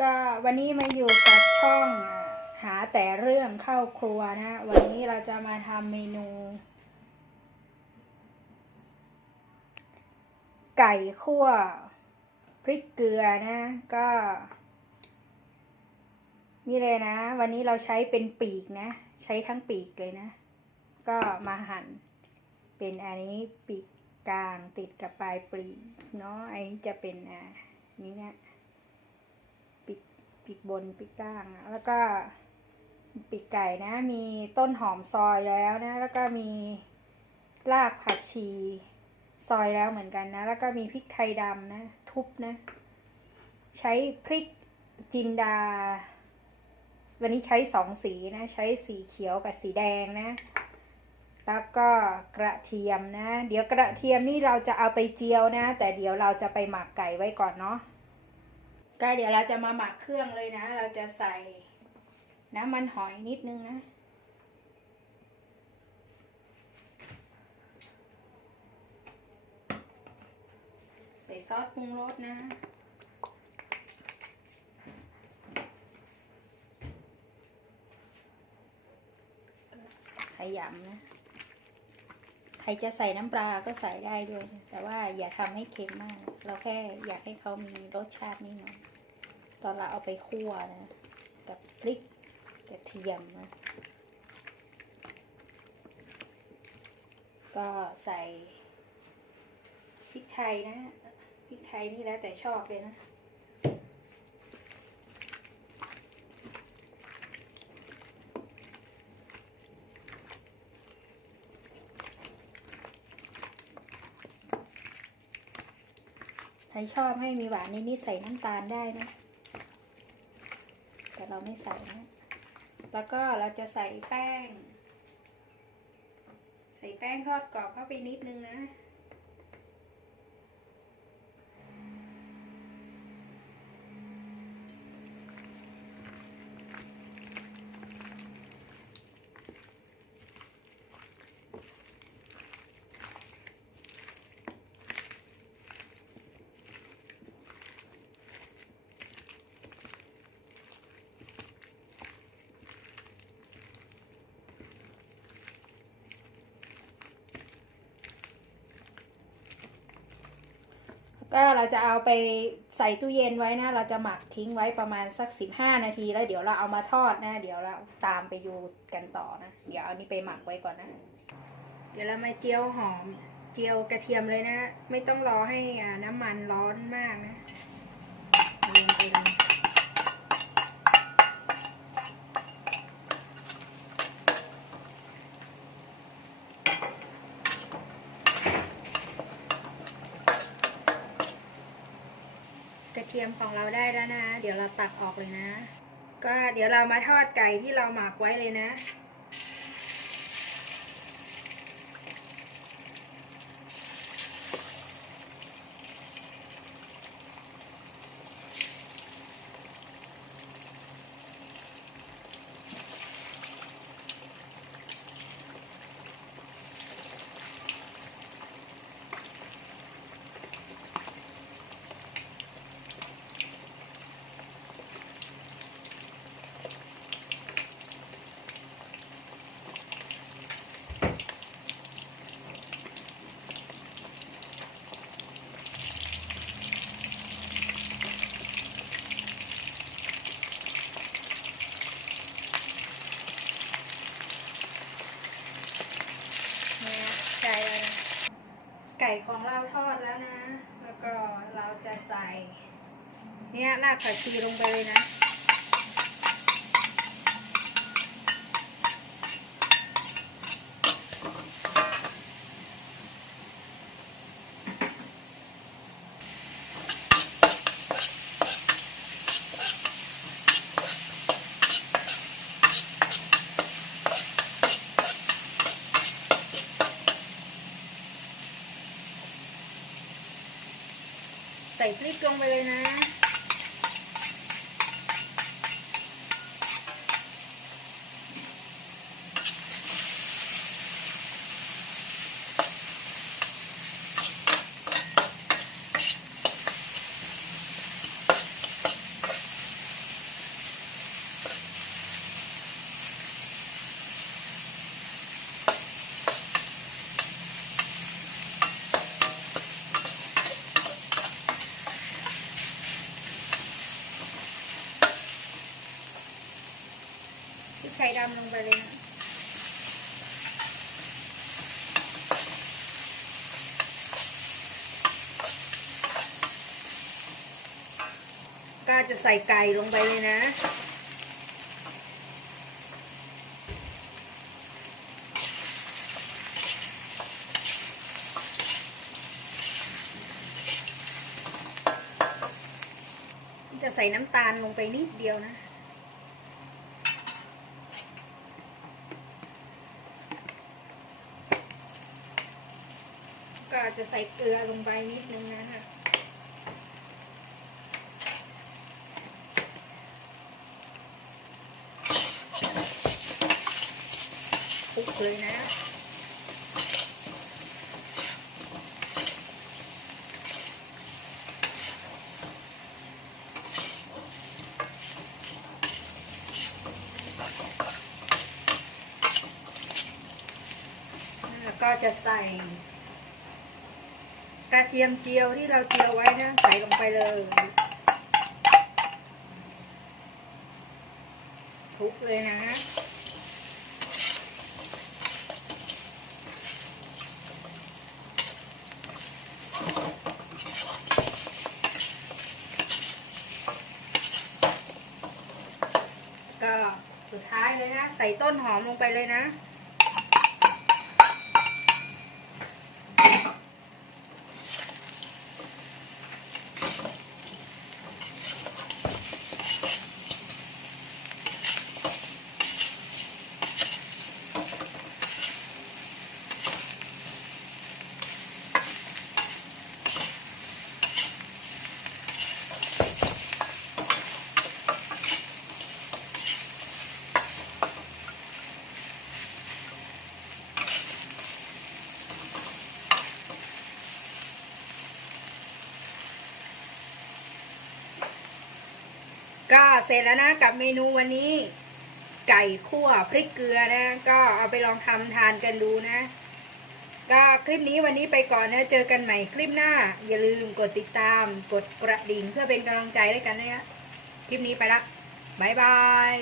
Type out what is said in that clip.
ก็วันนี้มาอยู่กับช่องหาแต่เรื่องเข้าครัวนะ วันนี้เราจะมาทำเมนู ไก่คั่วพริกเกลือนะ ก็ นี่เลยนะ วันนี้เราใช้เป็นปีกนะ ใช้ทั้งปีกเลยนะ ก็มาหั่น เป็นอันนี้ปีกกลางติดกับปลายปลีกเนาะอันนี้จะเป็นอ่านี่นะ ปีกบนปีกกลางอะแล้วก็ปีกไก่นะมีต้นหอมซอยแล้วนะ แล้วก็มีรากผักชี ซอยแล้วเหมือนกันนะ แล้วก็มีพริกไทยดำนะ ทุบนะ ใช้พริกจินดา วันนี้ใช้สองสีนะ ใช้สีเขียวกับสีแดงนะ แล้วก็กระเทียมนะ เดี๋ยวกระเทียมนี่เราจะเอาไปเจียวนะ แต่เดี๋ยวเราจะไปหมักไก่ไว้ก่อนเนาะ ก็เดี๋ยวเราจะมาหมักเครื่องเลยนะ เราจะใส่น้ำมันหอยนิดนึงนะ ใส่ซอสปรุงรสนะขยำนะ ใครจะใส่น้ำปลาก็ใส่ได้ด้วย แต่ว่าอย่าทำให้เค็มมาก เราแค่อยากให้เขามีรสชาตินิดหน่อย ตอนเราเอาไปคั่วนะ กับพริกกระเทียมนะ ก็ใส่พริกไทยนะพริกไทยนี่แล้วแต่ชอบเลยนะใครชอบให้มีหวานนิดๆใส่น้ำตาลได้นะ เราไม่ใส่นะ แล้วก็เราจะใส่แป้ง ใส่แป้งทอดกรอบเข้าไปนิดนึงนะ ก็เราจะเอาไปใส่ตู้เย็นไว้นะ เราจะหมักทิ้งไว้ประมาณสักสิบห้านาที แล้วเดี๋ยวเราเอามาทอดนะ เดี๋ยวเราตามไปดูกันต่อนะ เดี๋ยวเอานี้ไปหมักไว้ก่อนนะ เดี๋ยวเรามาเจียวหอม เจียวกระเทียมเลยนะ ไม่ต้องรอให้น้ำมันร้อนมากนะลงไปเลย ทียมของเราได้แล้วนะ เดี๋ยวเราตักออกเลยนะ ก็เดี๋ยวเรามาทอดไก่ที่เราหมักไว้เลยนะ เนี่ยไก่แล้วนะ ไก่ของเราทอดแล้วนะ แล้วก็เราจะใส่ เนี่ยรากผักชีลงไปเลยนะ ใส่พริกลงไปเลยนะ ใไข่ดำลงไปเลยนะก็จะใส่ไก่ลงไปเลยนะ จะใส่น้ำตาลลงไปนิดเดียวนะ ก็จะใส่เกลือลงไปนิดนึงนะฮะคลุกเลยนะแล้วก็จะใส่ กระเทียมเจียวที่เราเจียวไว้นะใส่ลงไปเลยคลุกเลยนะก็สุดท้ายเลยนะ ใส่ต้นหอมลงไปเลยนะ ก็ เสร็จแล้วนะกับเมนูวันนี้ ไก่คั่วพริกเกลือนะ ก็เอาไปลองทำทานกันดูนะ ก็คลิปนี้วันนี้ไปก่อนนะ เจอกันใหม่คลิปหน้า อย่าลืมกดติดตาม กดกระดิ่งเพื่อเป็นกำลังใจด้วยกันนะคลิปนี้ไปละบายบาย